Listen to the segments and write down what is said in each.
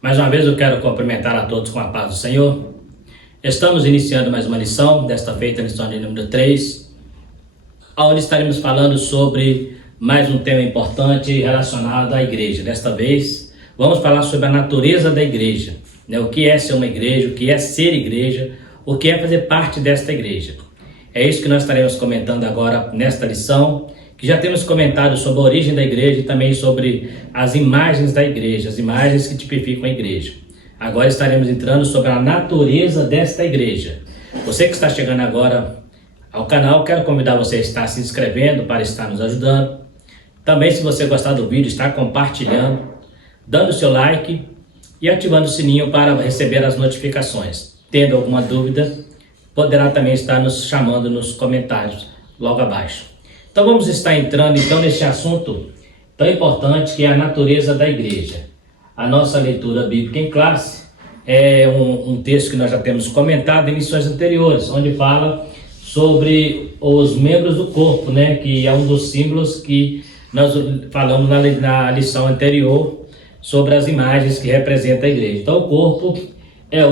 Mais uma vez eu quero cumprimentar a todos com a paz do Senhor. Estamos iniciando mais uma lição, desta feita a lição de número 3, onde estaremos falando sobre mais um tema importante relacionado à igreja. Desta vez vamos falar sobre a natureza da igreja, o que é ser uma igreja, o que é ser igreja, o que é fazer parte desta igreja. É isso que nós estaremos comentando agora nesta lição, que já temos comentado sobre a origem da igreja e também sobre as imagens da igreja, as imagens que tipificam a igreja. Agora estaremos entrando sobre a natureza desta igreja. Você que está chegando agora ao canal, quero convidar você a estar se inscrevendo para estar nos ajudando. Também, se você gostar do vídeo, estar compartilhando, dando seu like e ativando o sininho para receber as notificações. Tendo alguma dúvida, poderá também estar nos chamando nos comentários logo abaixo. Então vamos estar entrando neste assunto tão importante que é a natureza da igreja. A nossa leitura bíblica em classe é um texto que nós já temos comentado em lições anteriores, onde fala sobre os membros do corpo, que é um dos símbolos que nós falamos na lição anterior sobre as imagens que representam a igreja. Então o corpo é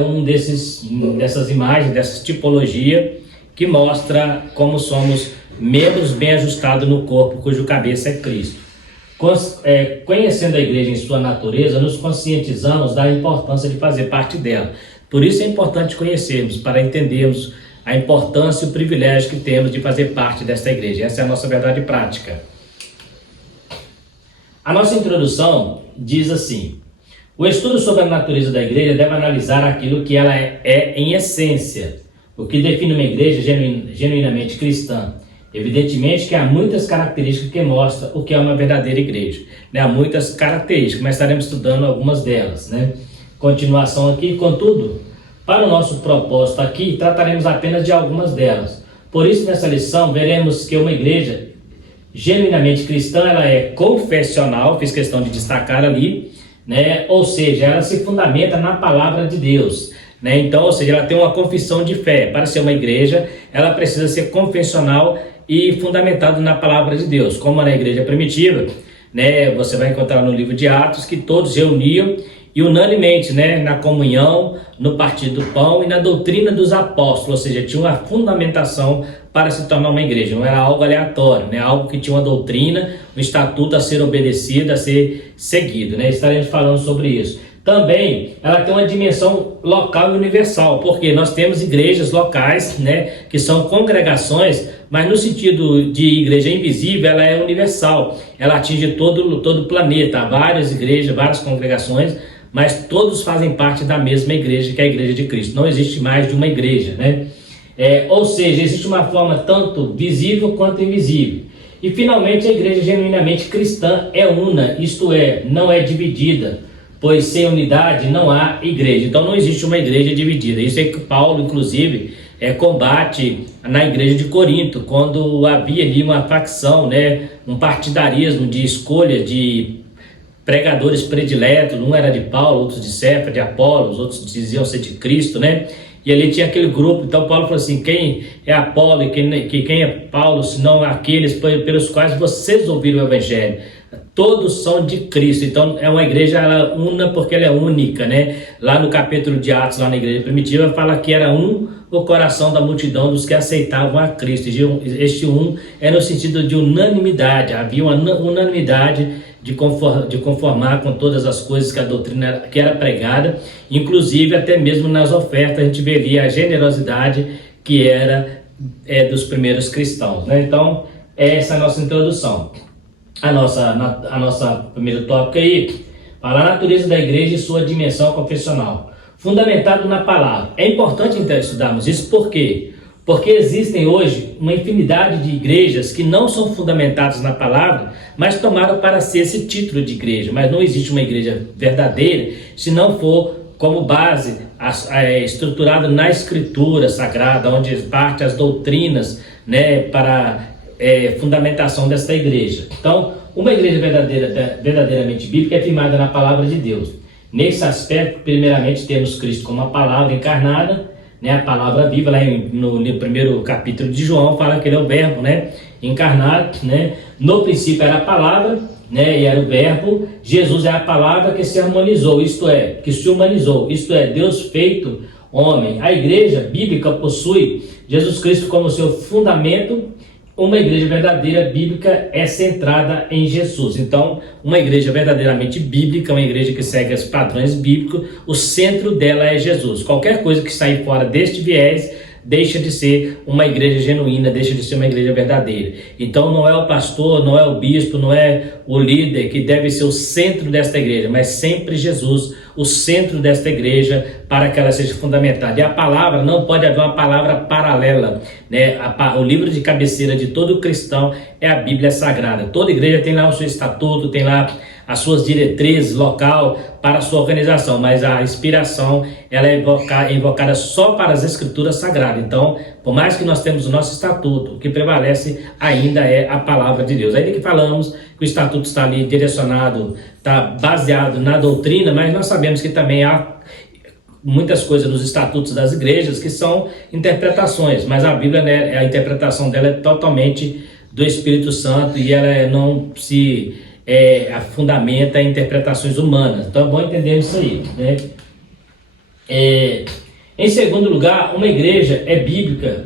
dessas imagens, dessa tipologia que mostra como somos membros bem ajustados no corpo, cujo cabeça é Cristo. Conhecendo a igreja em sua natureza, nos conscientizamos da importância de fazer parte dela. Por isso é importante conhecermos, para entendermos a importância e o privilégio que temos de fazer parte desta igreja. Essa é a nossa verdade prática. A nossa introdução diz assim: o estudo sobre a natureza da igreja deve analisar aquilo que ela é em essência, o que define uma igreja genuinamente cristã. Evidentemente que há muitas características que mostram o que é uma verdadeira igreja. Há muitas características, mas estaremos estudando algumas delas. Continuação aqui, contudo, para o nosso propósito aqui, trataremos apenas de algumas delas. Por isso, nessa lição, veremos que uma igreja genuinamente cristã, ela é confessional, fiz questão de destacar ali, ou seja, ela se fundamenta na palavra de Deus. Então, ou seja, ela tem uma confissão de fé. Para ser uma igreja, ela precisa ser confessional e fundamentado na palavra de Deus. Como na igreja primitiva, você vai encontrar no livro de Atos que todos reuniam e unanimemente, na comunhão, no partir do pão e na doutrina dos apóstolos, ou seja, tinha uma fundamentação para se tornar uma igreja, não era algo aleatório, algo que tinha uma doutrina, um estatuto a ser obedecido, a ser seguido, estaremos falando sobre isso. Também ela tem uma dimensão local e universal, porque nós temos igrejas locais, que são congregações, mas no sentido de igreja invisível, ela é universal, ela atinge todo o planeta, há várias igrejas, várias congregações, mas todos fazem parte da mesma igreja, que é a igreja de Cristo. Não existe mais de uma igreja, ou seja, existe uma forma tanto visível quanto invisível. E finalmente a igreja genuinamente cristã é una, isto é, não é dividida, pois sem unidade não há igreja. Então não existe uma igreja dividida. Isso é que Paulo, inclusive, combate na igreja de Corinto, quando havia ali uma facção, um partidarismo de escolha de pregadores prediletos. Um era de Paulo, outros de Cefas, de Apolos, outros diziam ser de Cristo, E ali tinha aquele grupo. Então Paulo falou assim: quem é Apolo e quem é Paulo, senão aqueles pelos quais vocês ouviram o evangelho? Todos são de Cristo. Então é uma igreja una porque ela é única, Lá no capítulo de Atos, lá na igreja primitiva, fala que era o coração da multidão dos que aceitavam a Cristo. Este é no sentido de unanimidade. Havia uma unanimidade de conformar com todas as coisas que a doutrina que era pregada, inclusive até mesmo nas ofertas a gente vê ali a generosidade que era dos primeiros cristãos. Então essa é a nossa introdução. A nossa primeiro tópico aí fala a natureza da igreja e sua dimensão confessional, fundamentado na palavra. É importante então estudarmos isso, por quê? Porque existem hoje uma infinidade de igrejas que não são fundamentadas na palavra, mas tomaram para si esse título de igreja. Mas não existe uma igreja verdadeira se não for como base estruturada na escritura sagrada, onde parte as doutrinas para fundamentação desta igreja. Então, uma igreja verdadeiramente bíblica é firmada na palavra de Deus. Nesse aspecto, primeiramente temos Cristo como a palavra encarnada, a palavra viva. Lá no primeiro capítulo de João fala que ele é o verbo encarnado, No princípio era a palavra, né, e era o verbo. Jesus é a palavra que se harmonizou, isto é, que se humanizou, isto é, Deus feito homem. A igreja bíblica possui Jesus Cristo como seu fundamento. Uma igreja verdadeira bíblica é centrada em Jesus. Então, uma igreja verdadeiramente bíblica, uma igreja que segue os padrões bíblicos, o centro dela é Jesus. Qualquer coisa que sair fora deste viés deixa de ser uma igreja genuína, deixa de ser uma igreja verdadeira. Então não é o pastor, não é o bispo, não é o líder que deve ser o centro desta igreja, mas sempre Jesus, o centro desta igreja, para que ela seja fundamentada. E a palavra, não pode haver uma palavra paralela, né? O livro de cabeceira de todo cristão é a Bíblia Sagrada. Toda igreja tem lá o seu estatuto, tem lá as suas diretrizes local para a sua organização, mas a inspiração ela é invocada só para as escrituras sagradas. Então, por mais que nós temos o nosso estatuto, o que prevalece ainda é a palavra de Deus. Ainda que falamos que o estatuto está ali direcionado, está baseado na doutrina, mas nós sabemos que também há muitas coisas nos estatutos das igrejas que são interpretações, mas a Bíblia, né, a interpretação dela é totalmente do Espírito Santo e ela não se fundamenta em interpretações humanas. Então é bom entender isso aí, né? Em segundo lugar, uma igreja bíblica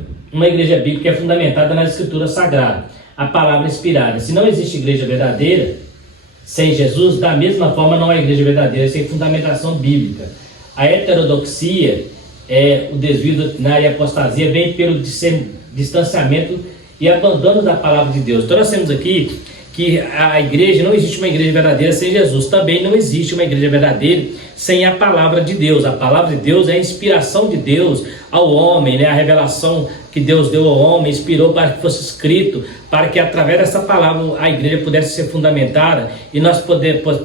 é fundamentada nas escrituras sagradas, a palavra inspirada. Se não existe igreja verdadeira sem Jesus, da mesma forma não há igreja verdadeira sem fundamentação bíblica. A heterodoxia, o desvio doutrinário e a apostasia vem pelo distanciamento e abandono da palavra de Deus. Então nós temos aqui que a igreja, não existe uma igreja verdadeira sem Jesus, também não existe uma igreja verdadeira sem a palavra de Deus. A palavra de Deus é a inspiração de Deus ao homem, né? A revelação que Deus deu ao homem, inspirou para que fosse escrito, para que através dessa palavra a igreja pudesse ser fundamentada e nós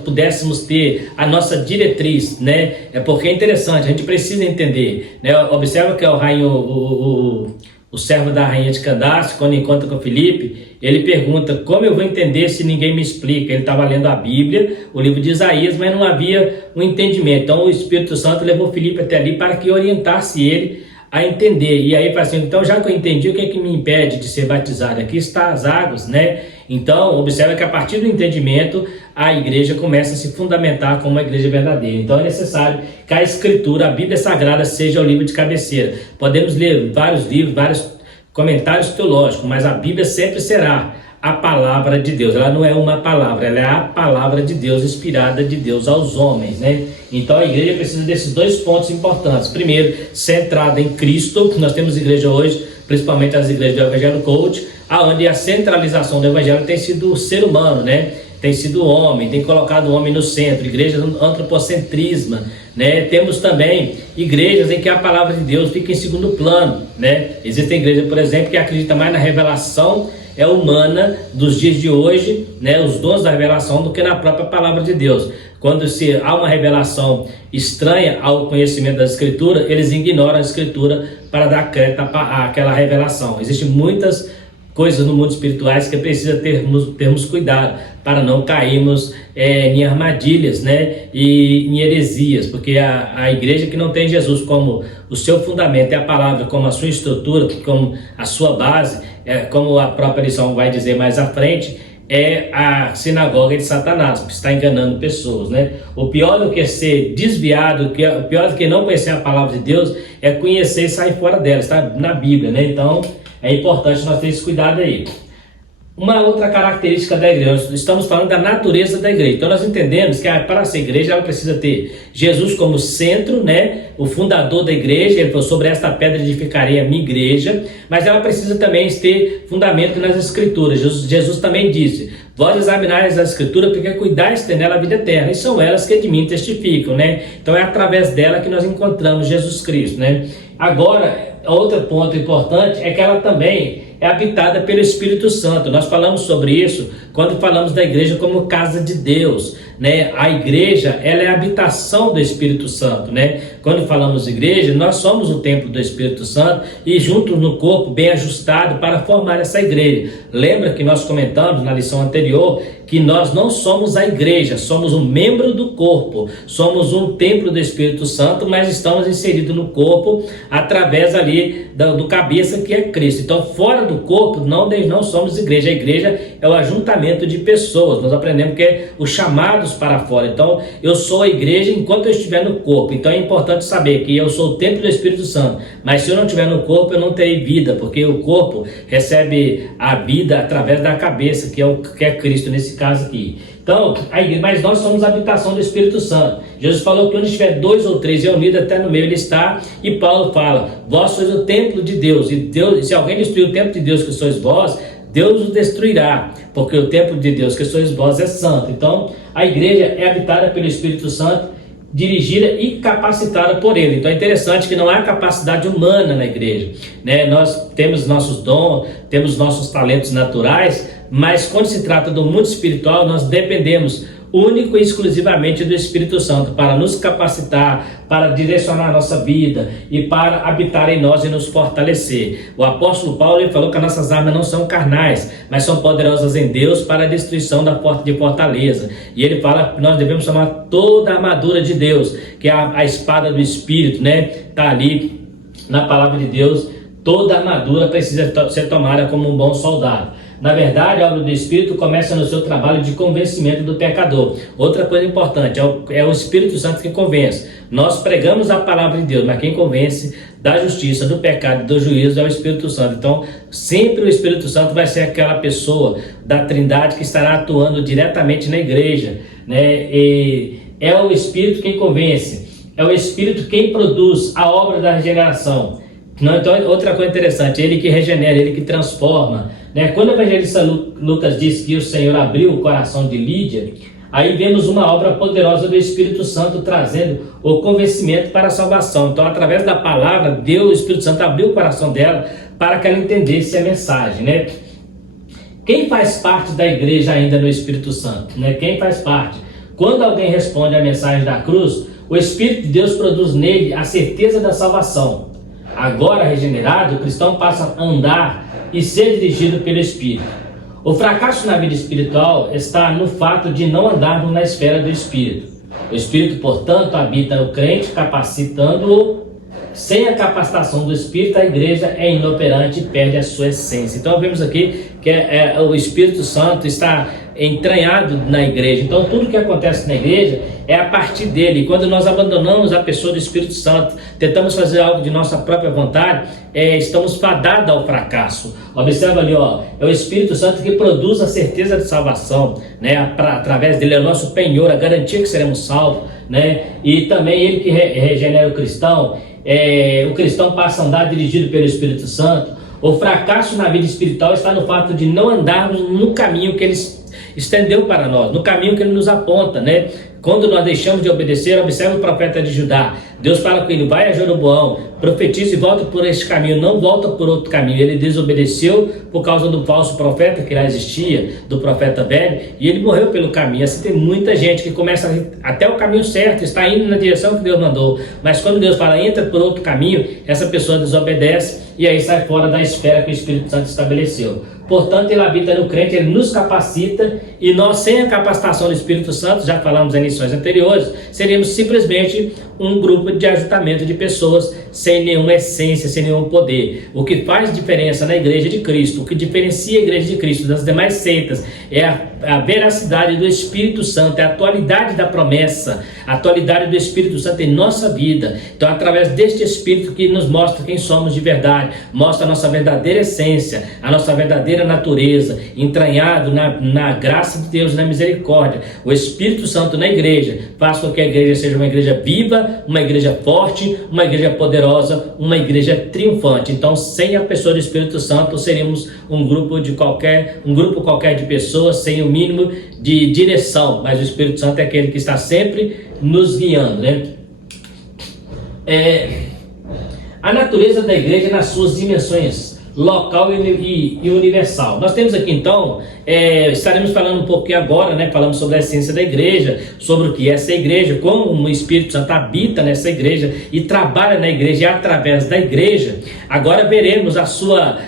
pudéssemos ter a nossa diretriz, né? Porque é interessante, a gente precisa entender, né? Observa que o servo da rainha de Candace, quando encontra com Filipe, ele pergunta: como eu vou entender se ninguém me explica? Ele estava lendo a Bíblia, o livro de Isaías, mas não havia um entendimento. Então o Espírito Santo levou Filipe até ali para que orientasse ele a entender. E aí ele fala assim: então já que eu entendi, o que é que me impede de ser batizado? Aqui está as águas, né? Então observa que a partir do entendimento a igreja começa a se fundamentar como uma igreja verdadeira. Então é necessário que a Escritura, a Bíblia Sagrada, seja o livro de cabeceira. Podemos ler vários livros, vários comentários teológicos, mas a Bíblia sempre será a palavra de Deus. Ela não é uma palavra, ela é a palavra de Deus, inspirada de Deus aos homens, né? Então a igreja precisa desses dois pontos importantes. Primeiro, centrada em Cristo. Nós temos igreja hoje, principalmente as igrejas do Evangelho Coach, onde a centralização do Evangelho tem sido o ser humano, né? Tem sido o homem, tem colocado o homem no centro, igrejas antropocentrismo, né? Temos também igrejas em que a palavra de Deus fica em segundo plano, né? Existem igrejas, por exemplo, que acreditam mais na revelação humana dos dias de hoje, né? Os dons da revelação, do que na própria palavra de Deus. Quando há uma revelação estranha ao conhecimento da Escritura, eles ignoram a Escritura para dar crédito àquela revelação. Existem muitas coisas no mundo espirituais que precisa termos cuidado para não cairmos em armadilhas, né, e em heresias, porque a igreja que não tem Jesus como o seu fundamento, é a palavra como a sua estrutura, como a sua base, como a própria lição vai dizer mais à frente, é a sinagoga de Satanás, que está enganando pessoas, né? O pior do que ser desviado, o pior do que não conhecer a palavra de Deus, é conhecer e sair fora dela. Está na Bíblia, né? Então é importante nós ter esse cuidado aí. Uma outra característica da igreja, nós estamos falando da natureza da igreja. Então nós entendemos que para ser igreja ela precisa ter Jesus como centro, né? O fundador da igreja, ele falou: sobre esta pedra edificarei a minha igreja, mas ela precisa também ter fundamento nas escrituras. Jesus também disse: vós examinais a escritura porque cuidais ter nela a vida eterna, e são elas que de mim testificam, né? Então é através dela que nós encontramos Jesus Cristo, né? Agora, outro ponto importante é que ela também é habitada pelo Espírito Santo. Nós falamos sobre isso quando falamos da igreja como casa de Deus, né? A igreja, ela é a habitação do Espírito Santo, né? Quando falamos de igreja, nós somos o templo do Espírito Santo e juntos no corpo, bem ajustado para formar essa igreja. Lembra que nós comentamos na lição anterior que nós não somos a igreja, somos um membro do corpo, somos um templo do Espírito Santo, mas estamos inseridos no corpo através ali do cabeça, que é Cristo. Então, fora do corpo, não somos igreja. A igreja é o ajuntamento de pessoas. Nós aprendemos que é os chamados para fora. Então, eu sou a igreja enquanto eu estiver no corpo. Então, é importante saber que eu sou o templo do Espírito Santo. Mas se eu não estiver no corpo, eu não terei vida, porque o corpo recebe a vida através da cabeça, que é Cristo nesse caso aqui. Então, mas nós somos a habitação do Espírito Santo. Jesus falou que onde estiver 2 ou 3 reunidos, até no meio ele está. E Paulo fala, vós sois o templo de Deus. E se alguém destruir o templo de Deus, que sois vós, Deus os destruirá. Porque o templo de Deus, que sois vós, é santo. Então, a igreja é habitada pelo Espírito Santo, dirigida e capacitada por ele. Então é interessante que não há capacidade humana na igreja, né? Nós temos nossos dons, temos nossos talentos naturais, mas quando se trata do mundo espiritual, nós dependemos único e exclusivamente do Espírito Santo para nos capacitar, para direcionar a nossa vida e para habitar em nós e nos fortalecer. O apóstolo Paulo ele falou que as nossas armas não são carnais, mas são poderosas em Deus para a destruição da porta de fortaleza. E ele fala que nós devemos tomar toda a armadura de Deus, que é a espada do Espírito, né? Está ali na palavra de Deus. Toda a armadura precisa ser tomada como um bom soldado. Na verdade, a obra do Espírito começa no seu trabalho de convencimento do pecador. Outra coisa importante, é o Espírito Santo que convence. Nós pregamos a palavra de Deus, mas quem convence da justiça, do pecado e do juízo é o Espírito Santo. Então, sempre o Espírito Santo vai ser aquela pessoa da Trindade que estará atuando diretamente na igreja, né? E é o Espírito quem convence, é o Espírito quem produz a obra da regeneração. Não, então, outra coisa interessante, ele que regenera, ele que transforma, né? Quando o evangelista Lucas diz que o Senhor abriu o coração de Lídia, aí vemos uma obra poderosa do Espírito Santo trazendo o convencimento para a salvação. Então, através da palavra, Deus, o Espírito Santo abriu o coração dela para que ela entendesse a mensagem, né? Quem faz parte da igreja ainda no Espírito Santo, né? Quem faz parte? Quando alguém responde à mensagem da cruz, o Espírito de Deus produz nele a certeza da salvação. Agora regenerado, o cristão passa a andar e ser dirigido pelo Espírito. O fracasso na vida espiritual está no fato de não andarmos na esfera do Espírito. O Espírito, portanto, habita no crente, capacitando-o. Sem a capacitação do Espírito, a igreja é inoperante e perde a sua essência. Então, vemos aqui que o Espírito Santo está entranhado na igreja. Então, tudo que acontece na igreja é a partir dele. E quando nós abandonamos a pessoa do Espírito Santo, tentamos fazer algo de nossa própria vontade, estamos fadados ao fracasso. Observa ali, é o Espírito Santo que produz a certeza de salvação, né? Através dele é o nosso penhor, a garantia que seremos salvos, né? E também ele que regenera o cristão. O cristão passa a andar dirigido pelo Espírito Santo. O fracasso na vida espiritual está no fato de não andarmos no caminho que ele estendeu para nós, no caminho que ele nos aponta, né? Quando nós deixamos de obedecer, observe o profeta de Judá. Deus fala com ele, vai a Jeroboão, profetiza e volta por este caminho, não volta por outro caminho. Ele desobedeceu por causa do falso profeta que lá existia, do profeta velho, e ele morreu pelo caminho. Assim tem muita gente que começa até o caminho certo, está indo na direção que Deus mandou, mas quando Deus fala, entra por outro caminho, essa pessoa desobedece e aí sai fora da esfera que o Espírito Santo estabeleceu. Portanto, ele habita no crente, ele nos capacita, e nós, sem a capacitação do Espírito Santo, já falamos em lições anteriores, seríamos simplesmente um grupo de ajuntamento de pessoas sem nenhuma essência, sem nenhum poder. O que faz diferença na igreja de Cristo, o que diferencia a igreja de Cristo das demais seitas, é a veracidade do Espírito Santo, é a atualidade da promessa, a atualidade do Espírito Santo em nossa vida. Então, através deste Espírito que nos mostra quem somos de verdade, mostra a nossa verdadeira essência, a nossa verdadeira natureza, entranhado na graça de Deus, na misericórdia. O Espírito Santo na igreja faz com que a igreja seja uma igreja viva, uma igreja forte, uma igreja poderosa, uma igreja triunfante. Então, sem a pessoa do Espírito Santo, seríamos um grupo qualquer de pessoas sem o mínimo de direção, mas o Espírito Santo é aquele que está sempre nos guiando, né? A natureza da igreja nas suas dimensões local e universal. Nós temos aqui então, estaremos falando um pouquinho agora, né? Falamos sobre a essência da igreja, sobre o que é essa igreja, como o Espírito Santo habita nessa igreja e trabalha na igreja e através da igreja. Agora veremos a sua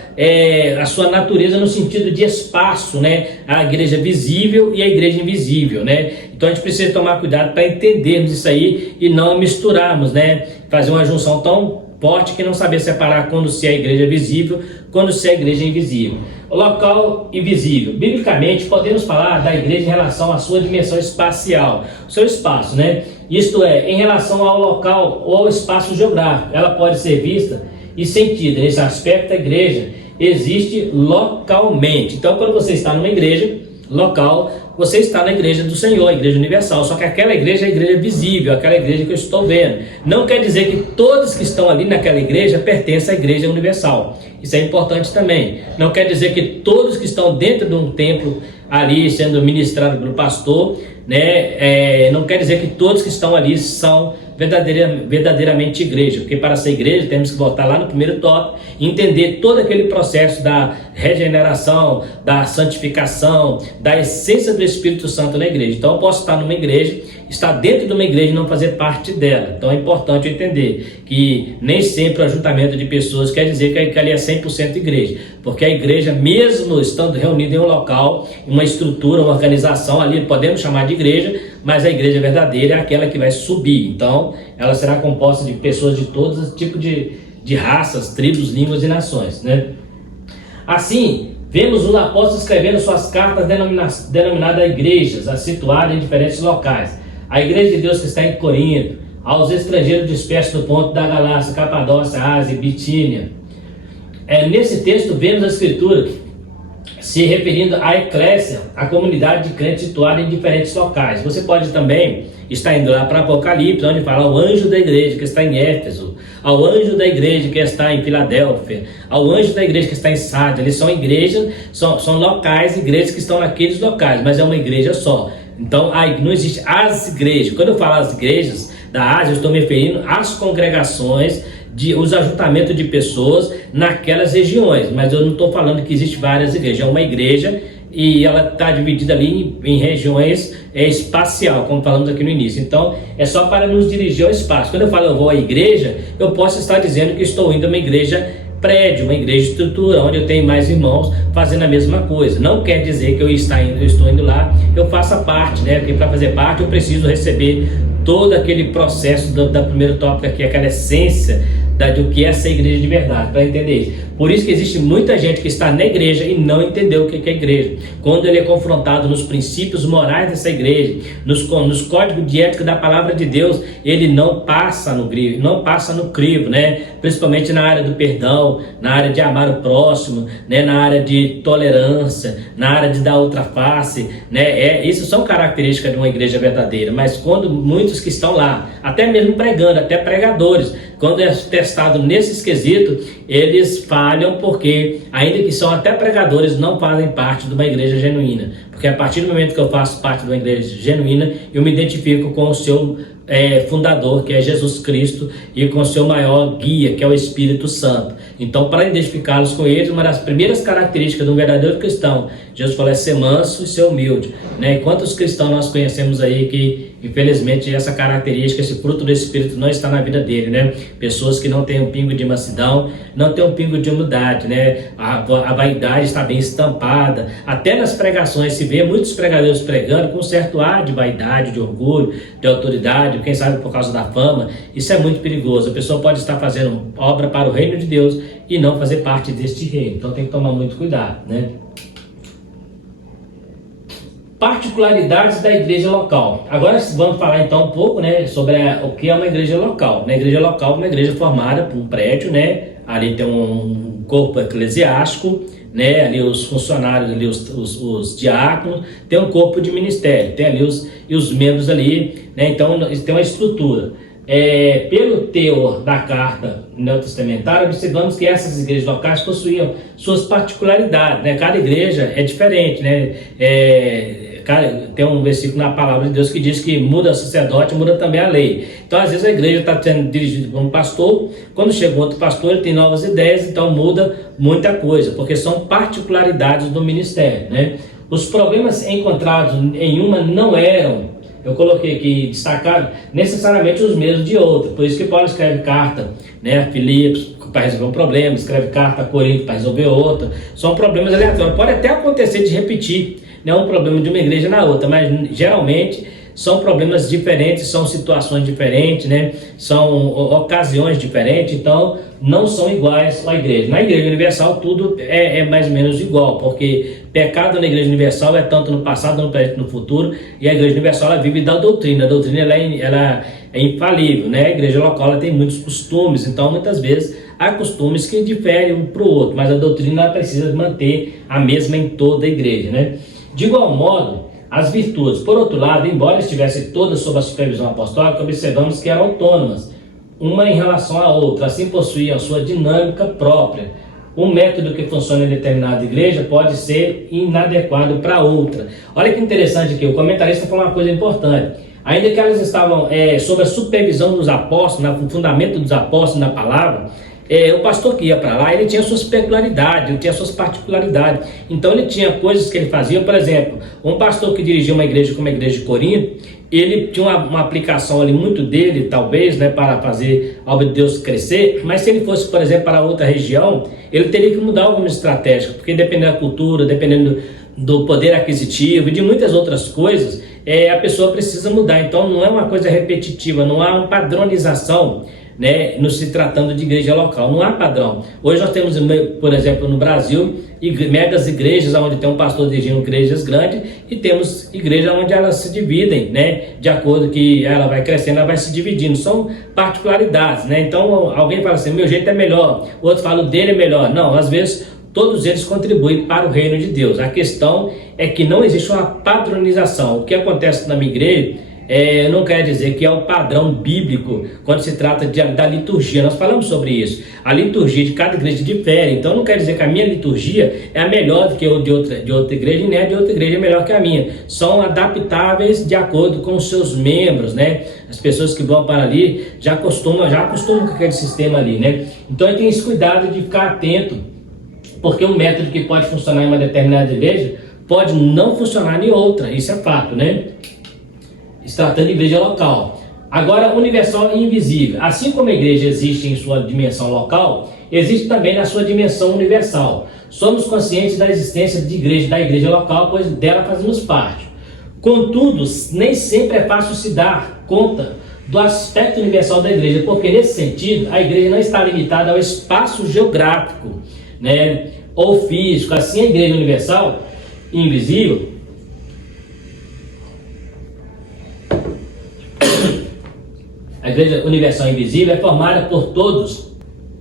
natureza no sentido de espaço, né? A igreja visível e a igreja invisível, né? Então a gente precisa tomar cuidado para entendermos isso aí e não misturarmos, né? Fazer uma junção tão forte que não sabia separar quando se é a igreja visível, quando se é a igreja invisível. O local invisível. Biblicamente, podemos falar da igreja em relação à sua dimensão espacial, o seu espaço, né? Isto é, em relação ao local ou ao espaço geográfico. Ela pode ser vista e sentida. Nesse aspecto, a igreja existe localmente. Então, quando você está numa igreja local, você está na igreja do Senhor, a igreja universal. Só que aquela igreja é a igreja visível, aquela igreja que eu estou vendo. Não quer dizer que todos que estão ali naquela igreja pertencem à igreja universal. Isso é importante também. Não quer dizer que todos que estão dentro de um templo ali sendo ministrado pelo pastor, né, não quer dizer que todos que estão ali são verdadeiramente igreja, porque para ser igreja temos que voltar lá no primeiro tópico e entender todo aquele processo da regeneração, da santificação, da essência do Espírito Santo na igreja. Então eu posso estar numa igreja, estar dentro de uma igreja e não fazer parte dela. Então é importante entender que nem sempre o ajuntamento de pessoas quer dizer que ali é 100% igreja, porque a igreja, mesmo estando reunida em um local, uma estrutura, uma organização, ali podemos chamar de igreja, mas a igreja verdadeira é aquela que vai subir. Então ela será composta de pessoas de todos os tipos de raças, tribos, línguas e nações, né? Assim, vemos os apóstolos escrevendo suas cartas denominadas igrejas, situadas em diferentes locais. A igreja de Deus que está em Corinto, aos estrangeiros dispersos no ponto da Galácia, Capadócia, Ásia e Bitínia. Nesse texto vemos a escritura se referindo à eclésia, a comunidade de crentes situada em diferentes locais. Você pode também estar indo lá para Apocalipse, onde fala ao anjo da igreja que está em Éfeso, ao anjo da igreja que está em Filadélfia, ao anjo da igreja que está em Sardes. Eles são igrejas, são locais, igrejas que estão naqueles locais, mas é uma igreja só. Então não existe as igrejas. Quando eu falo as igrejas da Ásia, eu estou me referindo às congregações, os ajuntamentos de pessoas naquelas regiões, mas eu não estou falando que existe várias igrejas. É uma igreja e ela está dividida ali em regiões espacial, como falamos aqui no início. Então é só para nos dirigir ao espaço. Quando eu falo eu vou à igreja, eu posso estar dizendo que estou indo a uma igreja prédio, uma igreja estrutura, onde eu tenho mais irmãos fazendo a mesma coisa. Não quer dizer que eu estou indo lá, eu faça parte, né? Porque para fazer parte eu preciso receber todo aquele processo da primeiro tópico aqui, aquela essência do que é ser igreja de verdade, para entender isso. Por isso que existe muita gente que está na igreja e não entendeu o que é igreja. Quando ele é confrontado nos princípios morais dessa igreja, nos códigos de ética da palavra de Deus, ele não passa no crivo, né? Principalmente na área do perdão, na área de amar o próximo, né? Na área de tolerância, na área de dar outra face, né? Isso são características de uma igreja verdadeira. Mas quando muitos que estão lá, até mesmo pregando, até pregadores, quando é testado nesse quesito, eles falham porque, ainda que são até pregadores, não fazem parte de uma igreja genuína. Porque a partir do momento que eu faço parte de uma igreja genuína, eu me identifico com o seu fundador, que é Jesus Cristo, e com o seu maior guia, que é o Espírito Santo. Então, para identificá-los com eles, uma das primeiras características de um verdadeiro cristão, Jesus falou, é ser manso e ser humilde, né? E quantos cristãos nós conhecemos aí que, infelizmente, essa característica, esse fruto do Espírito não está na vida dele, né? Pessoas que não têm um pingo de mansidão, não têm um pingo de humildade, né? A vaidade está bem estampada. Até nas pregações se vê muitos pregadores pregando com um certo ar de vaidade, de orgulho, de autoridade, quem sabe por causa da fama. Isso é muito perigoso. A pessoa pode estar fazendo obra para o reino de Deus e não fazer parte deste reino. Então tem que tomar muito cuidado, né? Particularidades da igreja local. Agora vamos falar então um pouco, né, sobre o que é uma igreja local. Na igreja local, uma igreja formada por um prédio, né? Ali tem um corpo eclesiástico, né? Ali os funcionários, ali os diáconos, tem um corpo de ministério, tem ali os membros ali, né? Então tem uma estrutura. Pelo teor da carta neotestamentária, observamos que essas igrejas locais possuíam suas particularidades, né? Cada igreja é diferente, né? Tem um versículo na palavra de Deus que diz que muda o sacerdote, muda também a lei. Então às vezes a igreja está sendo dirigida por um pastor, quando chega outro pastor ele tem novas ideias, então muda muita coisa, porque são particularidades do ministério, né? Os problemas encontrados em uma não eram, eu coloquei aqui destacado, necessariamente os mesmos de outra. Por isso que Paulo escreve carta, né, a Filipos para resolver um problema, escreve carta a Corinto para resolver outra. São problemas aleatórios. Pode até acontecer de repetir, né, um problema de uma igreja na outra, mas geralmente são problemas diferentes, são situações diferentes, né? São ocasiões diferentes, então não são iguais à igreja. Na Igreja Universal tudo é mais ou menos igual, porque pecado na Igreja Universal é tanto no passado, no presente, no futuro, e a Igreja Universal ela vive da doutrina. A doutrina ela é infalível, né? A igreja local ela tem muitos costumes, então muitas vezes há costumes que diferem um para o outro, mas a doutrina ela precisa manter a mesma em toda a igreja, né? De igual modo, as virtudes, por outro lado, embora estivessem todas sob a supervisão apostólica, observamos que eram autônomas, uma em relação à outra, assim possuíam a sua dinâmica própria. Um método que funciona em determinada igreja pode ser inadequado para outra. Olha que interessante aqui, o comentarista falou uma coisa importante. Ainda que elas estavam sob a supervisão dos apóstolos, no fundamento dos apóstolos na palavra, o pastor que ia para lá, ele tinha suas peculiaridades, ele tinha suas particularidades. Então ele tinha coisas que ele fazia, por exemplo, um pastor que dirigia uma igreja como a igreja de Corinto, ele tinha uma aplicação ali muito dele, talvez, né, para fazer a obra de Deus crescer, mas se ele fosse, por exemplo, para outra região, ele teria que mudar algumas estratégias, porque dependendo da cultura, dependendo do poder aquisitivo e de muitas outras coisas, a pessoa precisa mudar. Então não é uma coisa repetitiva, não há uma padronização, né, no se tratando de igreja local, não há padrão. Hoje nós temos, por exemplo, no Brasil, megas igrejas onde tem um pastor dirigindo igrejas grandes, e temos igrejas onde elas se dividem, né, de acordo que ela vai crescendo, ela vai se dividindo, são particularidades, né? Então alguém fala assim, meu jeito é melhor, o outro fala, o dele é melhor. Não, às vezes todos eles contribuem para o reino de Deus. A questão é que não existe uma padronização. O que acontece na minha igreja não quer dizer que é o padrão bíblico quando se trata da liturgia. Nós falamos sobre isso. A liturgia de cada igreja difere, então não quer dizer que a minha liturgia é a melhor do que a de outra igreja, e nem a de outra igreja é melhor que a minha. São adaptáveis de acordo com os seus membros, né? As pessoas que vão para ali já acostumam com aquele sistema ali, né? Então tem esse cuidado de ficar atento, porque um método que pode funcionar em uma determinada igreja pode não funcionar em outra, isso é fato, né? Se tratando de igreja local. Agora, universal e invisível. Assim como a igreja existe em sua dimensão local, existe também na sua dimensão universal. Somos conscientes da existência da igreja local, pois dela fazemos parte. Contudo, nem sempre é fácil se dar conta do aspecto universal da igreja, porque nesse sentido, a igreja não está limitada ao espaço geográfico, né, ou físico. Assim, a igreja universal e invisível a igreja universal invisível é formada por todos.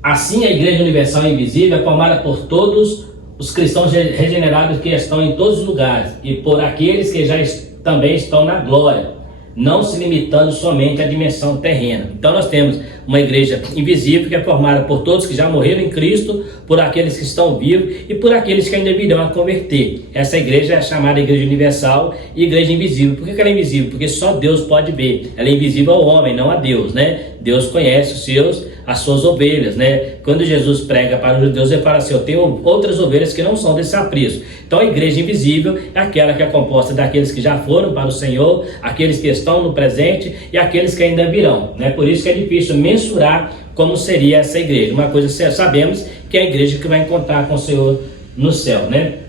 Assim, a igreja universal invisível é formada por todos os cristãos regenerados que estão em todos os lugares e por aqueles que já também estão na glória, não se limitando somente à dimensão terrena. Então nós temos uma igreja invisível que é formada por todos que já morreram em Cristo, por aqueles que estão vivos e por aqueles que ainda virão a converter. Essa igreja é chamada igreja universal e igreja invisível. Por que ela é invisível? Porque só Deus pode ver. Ela é invisível ao homem, não a Deus, né? Deus conhece as suas ovelhas, né? Quando Jesus prega para os judeus, ele fala assim, eu tenho outras ovelhas que não são desse aprisco. Então a igreja invisível é aquela que é composta daqueles que já foram para o Senhor, aqueles que estão no presente e aqueles que ainda virão, né? Por isso que é difícil mensurar como seria essa igreja. Uma coisa sabemos que é a igreja que vai encontrar com o Senhor no céu, né?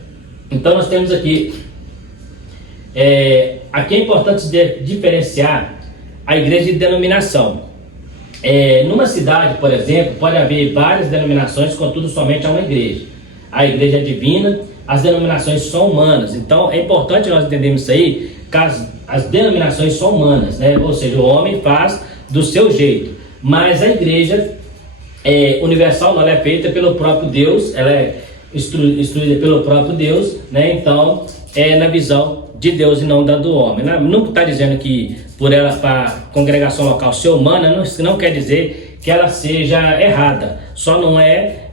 Então nós temos aqui aqui é importante diferenciar a igreja de denominação. Numa cidade, por exemplo, pode haver várias denominações, contudo somente há uma igreja. A igreja é divina, as denominações são humanas. Então é importante nós entendermos isso aí, que as denominações são humanas, né? Ou seja, o homem faz do seu jeito, mas a igreja universal não, ela é feita pelo próprio Deus, ela é instruída pelo próprio Deus, né? Então é na visão de Deus e não da do homem. Não está dizendo que por ela, para a congregação local ser humana, não quer dizer que ela seja errada, só não é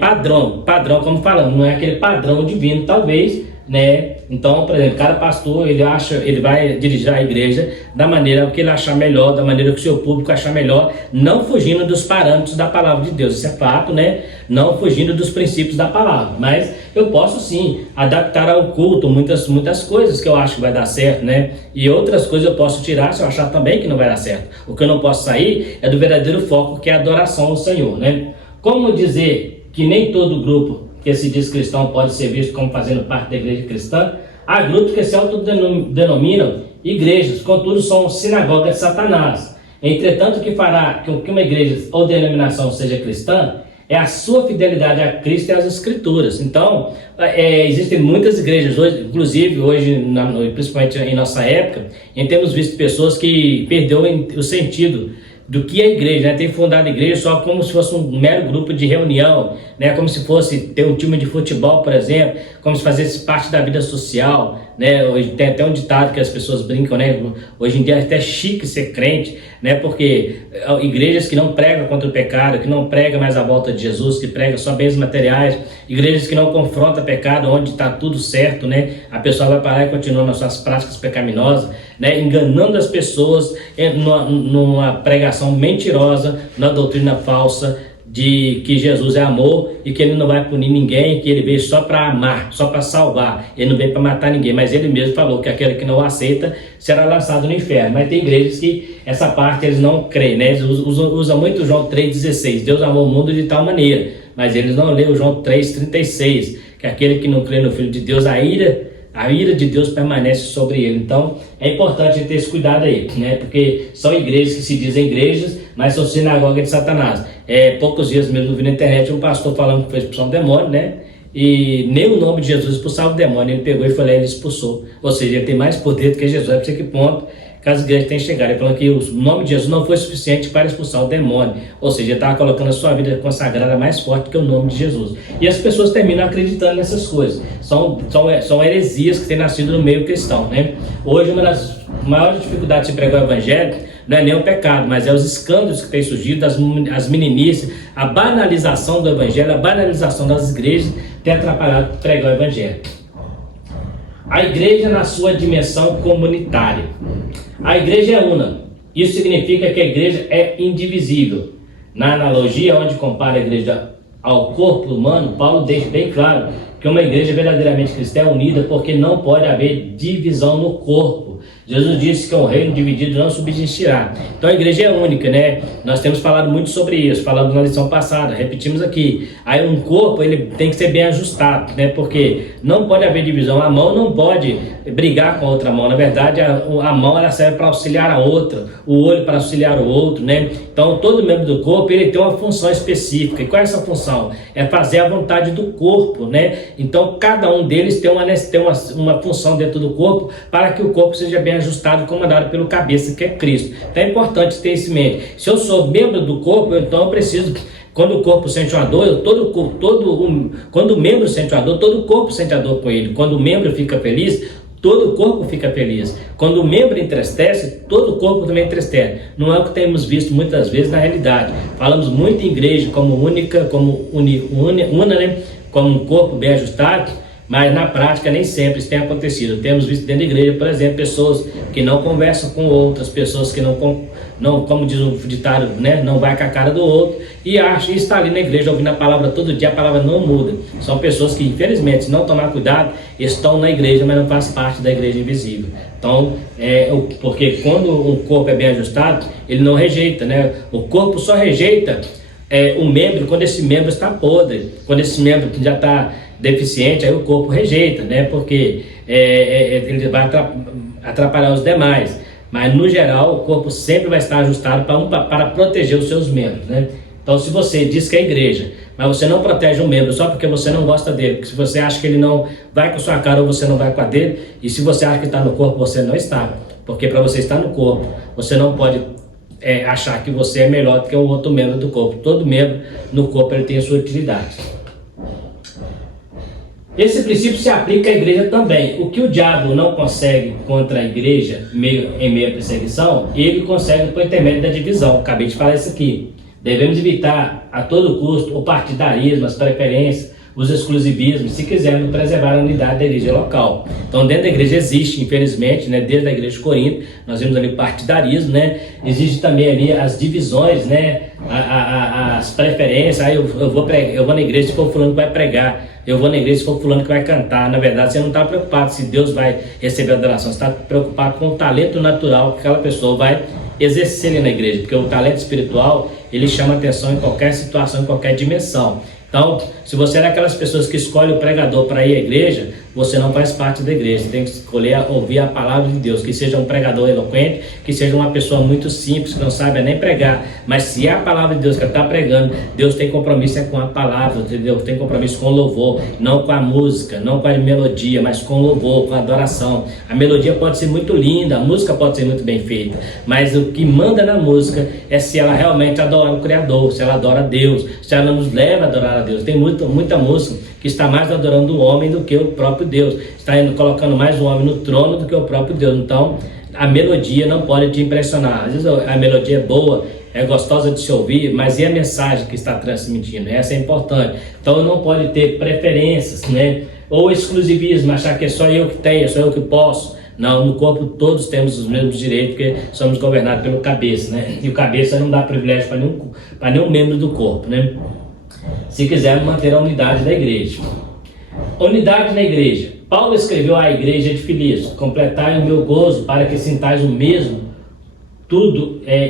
padrão, como falamos, não é aquele padrão divino, talvez, né? Então, por exemplo, cada pastor, ele vai dirigir a igreja da maneira que ele achar melhor, da maneira que o seu público achar melhor, não fugindo dos parâmetros da palavra de Deus, isso é fato, né? Não fugindo dos princípios da palavra, mas eu posso sim adaptar ao culto muitas coisas que eu acho que vai dar certo, né? E outras coisas eu posso tirar se eu achar também que não vai dar certo. O que eu não posso sair é do verdadeiro foco, que é a adoração ao Senhor, né? Como dizer que nem todo grupo que se diz cristão pode ser visto como fazendo parte da igreja cristã? Há grupos que se autodenominam igrejas, contudo são sinagogas de Satanás. Entretanto, o que fará com que uma igreja ou denominação seja cristã é a sua fidelidade a Cristo e às Escrituras. Então, existem muitas igrejas hoje, inclusive hoje, principalmente em nossa época, temos visto pessoas que perderam o sentido do que é a igreja, né? Tem fundado a igreja só como se fosse um mero grupo de reunião, né? Como se fosse ter um time de futebol, por exemplo, como se fizesse parte da vida social, né? Hoje tem até um ditado que as pessoas brincam, né? Hoje em dia é até chique ser crente, né? Porque igrejas que não pregam contra o pecado, que não pregam mais a volta de Jesus, que pregam só bens materiais, igrejas que não confrontam pecado, onde está tudo certo, né? A pessoa vai parar e continua nas suas práticas pecaminosas, né? Enganando as pessoas numa pregação mentirosa, na doutrina falsa de que Jesus é amor e que ele não vai punir ninguém, que ele veio só para amar, só para salvar, ele não veio para matar ninguém, mas ele mesmo falou que aquele que não aceita será lançado no inferno. Mas tem igrejas que essa parte eles não creem, né? Eles usam muito João 3,16, Deus amou o mundo de tal maneira, mas eles não leem o João 3,36, que aquele que não crê no Filho de Deus, a ira de Deus permanece sobre ele. Então é importante ter esse cuidado aí, né? Porque são igrejas que se dizem igrejas, mas são sinagogas de Satanás. Poucos dias mesmo eu vi na internet um pastor falando que foi expulsar um demônio, né? E nem o nome de Jesus expulsava o demônio, ele pegou e foi lá e ele expulsou. Ou seja, ele tem mais poder do que Jesus. É para que ponto que as igrejas têm chegado. Ele falou que o nome de Jesus não foi suficiente para expulsar o demônio. Ou seja, ele estava colocando a sua vida consagrada mais forte que o nome de Jesus. E as pessoas terminam acreditando nessas coisas. São heresias que têm nascido no meio cristão, né? Hoje, uma das maiores dificuldades de pregar o evangelho não é nem o pecado, mas é os escândalos que têm surgido, as meninices, a banalização do evangelho, a banalização das igrejas tem atrapalhado pregar o evangelho. A igreja na sua dimensão comunitária. A igreja é una. Isso significa que a igreja é indivisível. Na analogia, onde compara a igreja ao corpo humano, Paulo deixa bem claro que uma igreja verdadeiramente cristã é unida porque não pode haver divisão no corpo. Jesus disse que um reino dividido não subsistirá. Então a igreja é única, né? Nós temos falado muito sobre isso, falamos na lição passada, repetimos aqui. Aí um corpo, ele tem que ser bem ajustado, né? Porque não pode haver divisão. A mão não pode brigar com a outra mão. Na verdade, a mão ela serve para auxiliar a outra, o olho para auxiliar o outro, né? Então todo membro do corpo, ele tem uma função específica. E qual é essa função? É fazer a vontade do corpo, né? Então cada um deles tem uma função dentro do corpo para que o corpo seja bem ajustado e comandado pelo cabeça, que é Cristo. Então é importante ter isso em mente. Se eu sou membro do corpo, então eu preciso, quando o corpo sente uma dor, quando o membro sente uma dor, todo o corpo sente a dor com ele. Quando o membro fica feliz, todo o corpo fica feliz. Quando o membro entristece, todo o corpo também entristece. Não é o que temos visto muitas vezes na realidade. Falamos muito em igreja como única, como una, né? Como um corpo bem ajustado, mas na prática nem sempre isso tem acontecido. Temos visto dentro da igreja, por exemplo, pessoas que não conversam com outras, pessoas que não como diz o ditado, né, não vai com a cara do outro, e está ali na igreja ouvindo a palavra todo dia, a palavra não muda. São pessoas que, infelizmente, se não tomar cuidado, estão na igreja, mas não fazem parte da igreja invisível. Então, porque quando o corpo é bem ajustado, ele não rejeita, né? O corpo só rejeita o membro quando esse membro está podre, quando esse membro já está deficiente, aí o corpo rejeita, né? Porque ele vai atrapalhar os demais. Mas no geral o corpo sempre vai estar ajustado para proteger os seus membros, né? Então se você diz que é igreja, mas você não protege um membro só porque você não gosta dele, porque se você acha que ele não vai com a sua cara ou você não vai com a dele, e se você acha que está no corpo, você não está, porque para você estar no corpo, você não pode achar que você é melhor do que o outro membro do corpo. Todo membro no corpo ele tem a sua utilidade. Esse princípio se aplica à igreja também. O que o diabo não consegue contra a igreja em meio à perseguição, ele consegue por intermédio da divisão. Acabei de falar isso aqui. Devemos evitar a todo custo o partidarismo, as preferências, os exclusivismos, se quisermos preservar a unidade da igreja local. Então dentro da igreja existe, infelizmente, né, desde a igreja de Corinto, nós vemos ali o partidarismo, né, existe também ali as divisões, né, as preferências. Aí eu vou na igreja se for fulano que vai pregar, eu vou na igreja se for fulano que vai cantar. Na verdade você não está preocupado se Deus vai receber a adoração, você está preocupado com o talento natural que aquela pessoa vai exercer ali na igreja, porque o talento espiritual ele chama atenção em qualquer situação, em qualquer dimensão. Então, se você é daquelas pessoas que escolhe o pregador para ir à igreja, você não faz parte da igreja. Você tem que escolher ouvir a palavra de Deus, que seja um pregador eloquente, que seja uma pessoa muito simples, que não sabe nem pregar, mas se é a palavra de Deus que está pregando, Deus tem compromisso com a palavra, Deus tem compromisso com o louvor, não com a música, não com a melodia, mas com o louvor, com a adoração. A melodia pode ser muito linda, a música pode ser muito bem feita, mas o que manda na música é se ela realmente adora o Criador, se ela adora a Deus, se ela nos leva a adorar a Deus. Tem muita música que está mais adorando o homem do que o próprio Deus, está colocando mais o homem no trono do que o próprio Deus. Então a melodia não pode te impressionar. Às vezes a melodia é boa, é gostosa de se ouvir, mas e a mensagem que está transmitindo? Essa é importante. Então não pode ter preferências, né? Ou exclusivismo, achar que é só eu que tenho, é só eu que posso. Não, no corpo todos temos os mesmos direitos, porque somos governados pelo cabeça, né? E o cabeça não dá privilégio para nenhum membro do corpo, né? Se quisermos manter a unidade da igreja. Unidade na igreja. Paulo escreveu à igreja de Filipos: completai o meu gozo para que sintais o mesmo,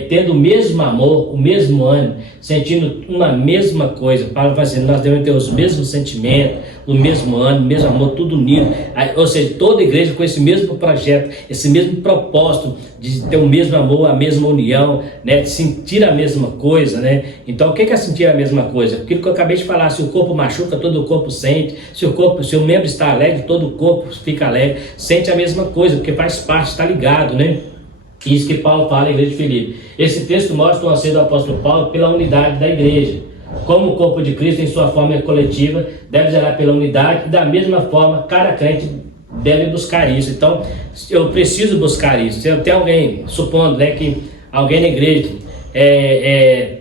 tendo o mesmo amor, o mesmo ânimo, sentindo uma mesma coisa. Paulo vai dizer, nós devemos ter os mesmos sentimentos, o mesmo ânimo, o mesmo amor, tudo unido. Ou seja, toda a igreja com esse mesmo projeto, esse mesmo propósito de ter o mesmo amor, a mesma união, né? De sentir a mesma coisa, né? Então o que é sentir a mesma coisa? Aquilo que eu acabei de falar: se o corpo machuca, todo o corpo sente. Se o membro está alegre, todo o corpo fica alegre, sente a mesma coisa, porque faz parte, está ligado, né? Isso que Paulo fala à igreja de Filipe. Esse texto mostra o anseio do apóstolo Paulo pela unidade da igreja. Como o corpo de Cristo, em sua forma coletiva, deve zelar pela unidade, e da mesma forma, cada crente deve buscar isso. Então, eu preciso buscar isso. Se eu tenho alguém, supondo, né, que alguém na igreja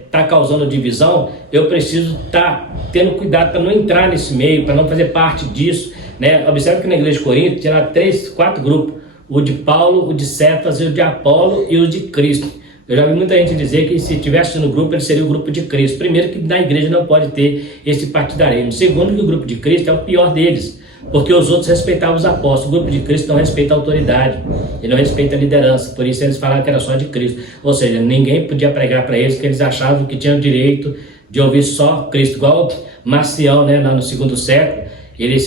está causando divisão, eu preciso estar tendo cuidado para não entrar nesse meio, para não fazer parte disso, né? Observe que na igreja de Corinto tinha 4 grupos: o de Paulo, o de Cefas, o de Apolo e o de Cristo. Eu já vi muita gente dizer que se tivesse no grupo, ele seria o grupo de Cristo. Primeiro, que na igreja não pode ter esse partidarismo. Segundo, que o grupo de Cristo é o pior deles, porque os outros respeitavam os apóstolos. O grupo de Cristo não respeita a autoridade, ele não respeita a liderança, por isso eles falaram que era só de Cristo. Ou seja, ninguém podia pregar para eles, que eles achavam que tinham direito de ouvir só Cristo. Igual Marcião, né, lá no 2º século, ele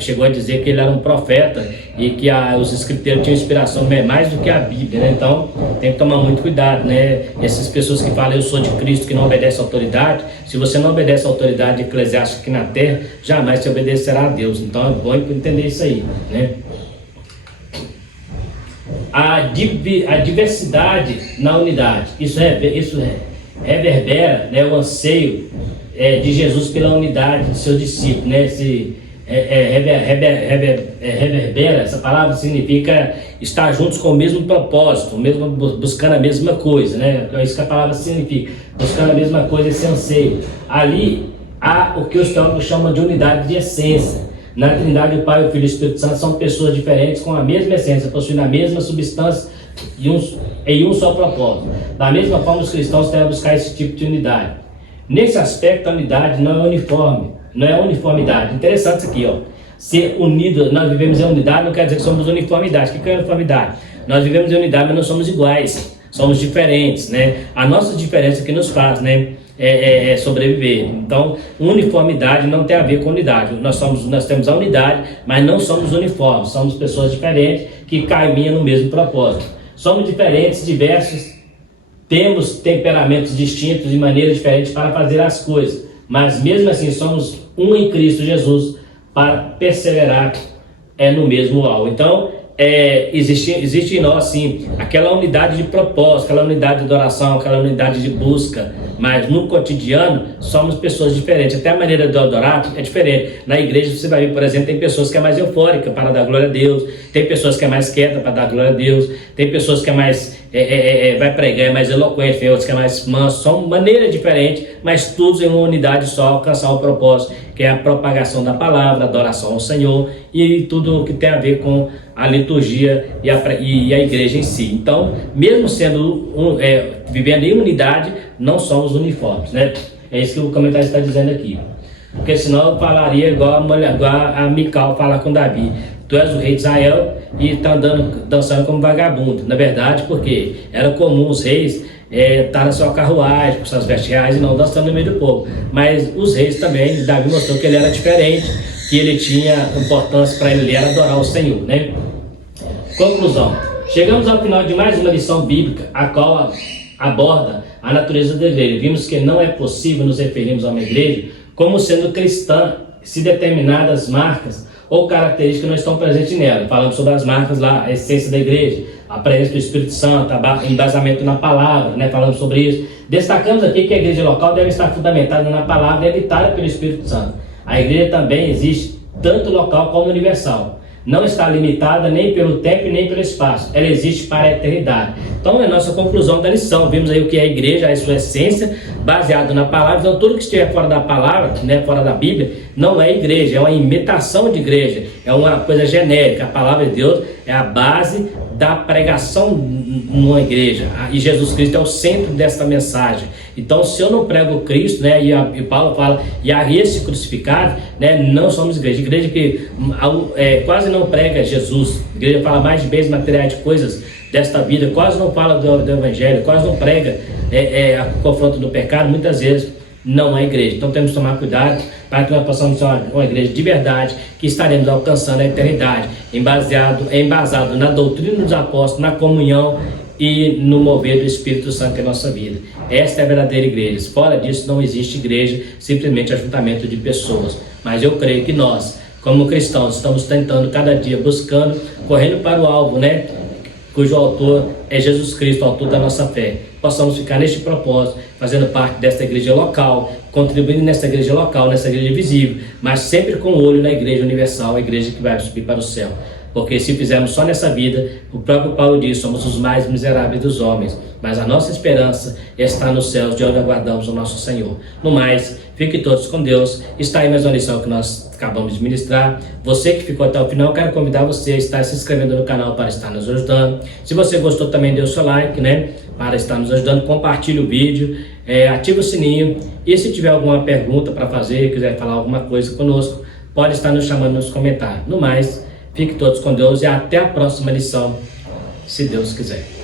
chegou a dizer que ele era um profeta e que os escriteiros tinham inspiração mais do que a Bíblia, né? Então tem que tomar muito cuidado, né? Essas pessoas que falam eu sou de Cristo, que não obedecem à autoridade, se você não obedece à autoridade eclesiástica aqui na terra, jamais se obedecerá a Deus. Então é bom entender isso aí, né? A diversidade na unidade, isso reverbera, né, o anseio de Jesus pela unidade de seus discípulos, né? Reverbera, essa palavra significa estar juntos com o mesmo propósito, buscando a mesma coisa, né? É isso que a palavra significa, buscando a mesma coisa, esse anseio. Ali há o que os teólogos chamam de unidade de essência. Na Trindade, o Pai, o Filho e o Espírito Santo são pessoas diferentes com a mesma essência, possuindo a mesma substância e um só propósito. Da mesma forma, os cristãos devem buscar esse tipo de unidade. Nesse aspecto, a unidade não é uniforme, não é uniformidade. Interessante isso aqui, ó. Ser unido, nós vivemos em unidade, não quer dizer que somos uniformidade. O que é uniformidade? Nós vivemos em unidade, mas não somos iguais, somos diferentes, né? A nossa diferença que nos faz, né, sobreviver. Então, uniformidade não tem a ver com unidade. Nós temos a unidade, mas não somos uniformes, somos pessoas diferentes que caminham no mesmo propósito. Somos diferentes, diversos, temos temperamentos distintos e maneiras diferentes para fazer as coisas, mas mesmo assim somos um em Cristo Jesus para perseverar no mesmo alvo. Então, existe em nós, sim, aquela unidade de propósito, aquela unidade de adoração, aquela unidade de busca, mas no cotidiano somos pessoas diferentes. Até a maneira de adorar é diferente. Na igreja você vai ver, por exemplo, tem pessoas que é mais eufórica para dar glória a Deus, tem pessoas que é mais quieta para dar glória a Deus, tem pessoas que é mais vai pregar, é mais eloquente, tem outros que é mais manso. São maneiras diferentes, mas todos em uma unidade só alcançar o propósito, que é a propagação da palavra, a adoração ao Senhor e tudo o que tem a ver com a liturgia e a igreja em si. Então, mesmo sendo vivendo em unidade, não somos uniformes, né? É isso que o comentário está dizendo aqui. Porque senão eu falaria igual a Mical fala com Davi: tu és o rei de Israel e está dançando como vagabundo. Na verdade, porque era comum os reis estar na sua carruagem, com suas vestes reais e não dançando no meio do povo. Mas os reis também, Davi mostrou que ele era diferente, que ele tinha importância para ele era adorar o Senhor, né? Conclusão. Chegamos ao final de mais uma lição bíblica, a qual aborda a natureza da igreja. Vimos que não é possível nos referirmos a uma igreja como sendo cristã se determinadas marcas ou características não estão presentes nela. Falamos sobre as marcas lá, a essência da igreja, a presença do Espírito Santo, embasamento na palavra, né? Falamos sobre isso. Destacamos aqui que a igreja local deve estar fundamentada na palavra e habitada pelo Espírito Santo. A igreja também existe tanto local como universal. Não está limitada nem pelo tempo e nem pelo espaço. Ela existe para a eternidade. Então é a nossa conclusão da lição. Vimos aí o que é a igreja, a sua essência, baseado na palavra. Então tudo que estiver fora da palavra, né, fora da Bíblia, não é igreja, é uma imitação de igreja. É uma coisa genérica. A palavra de Deus é a base da pregação numa igreja. E Jesus Cristo é o centro dessa mensagem. Então, se eu não prego Cristo, né, e Paulo fala, e a esse crucificado, né, não somos igreja. Igreja que quase não prega Jesus. A igreja fala mais de bens materiais, de coisas desta vida, quase não fala do evangelho, quase não prega o confronto do pecado, muitas vezes não é igreja. Então temos que tomar cuidado para que nós possamos ser uma igreja de verdade, que estaremos alcançando a eternidade, embasado na doutrina dos apóstolos, na comunhão e no mover do Espírito Santo em nossa vida. Esta é a verdadeira igreja. Fora disso não existe igreja, simplesmente ajuntamento de pessoas. Mas eu creio que nós, como cristãos, estamos tentando cada dia, buscando, correndo para o alvo, né? Cujo autor é Jesus Cristo, o autor da nossa fé. Possamos ficar neste propósito, fazendo parte desta igreja local, contribuindo nessa igreja local, nessa igreja visível, mas sempre com o olho na igreja universal, a igreja que vai subir para o céu. Porque se fizermos só nessa vida, o próprio Paulo diz, somos os mais miseráveis dos homens, mas a nossa esperança está nos céus, de onde aguardamos o nosso Senhor. No mais, fiquem todos com Deus. Está aí mais uma lição que nós acabamos de ministrar. Você que ficou até o final, eu quero convidar você a estar se inscrevendo no canal para estar nos ajudando. Se você gostou também, dê o seu like, né, para estar nos ajudando. Compartilhe o vídeo, ative o sininho. E se tiver alguma pergunta para fazer, quiser falar alguma coisa conosco, pode estar nos chamando nos comentários. No mais, fiquem todos com Deus e até a próxima lição, se Deus quiser.